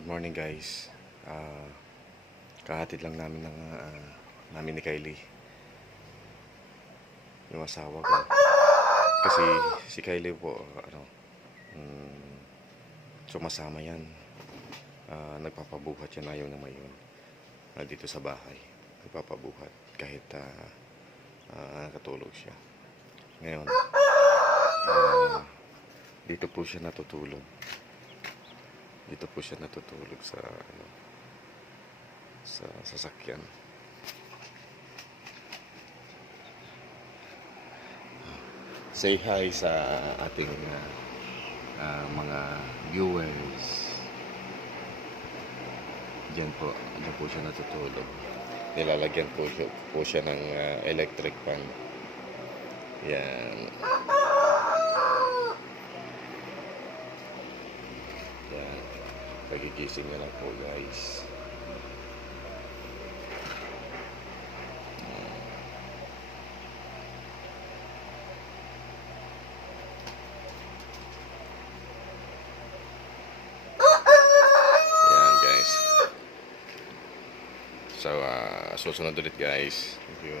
Good morning guys. Kahatid lang namin ng namin ni Kylie, yung asawa ko. Kasi si Kylie po sumasama yan. Nagpapabuhat yan, ayaw na mayon dito sa bahay. Nagpapabuhat kahit nakatulog siya. Ngayon, dito po siya natutulog. Dito po siya natutulog sa sasakyan. Say hi sa ating mga viewers. Diyan po siya natutulog. Nilalagyan po siya ng electric fan. Yan. Yan. Pagigising na lang po guys. Yan guys. So susunod ulit guys. Thank you.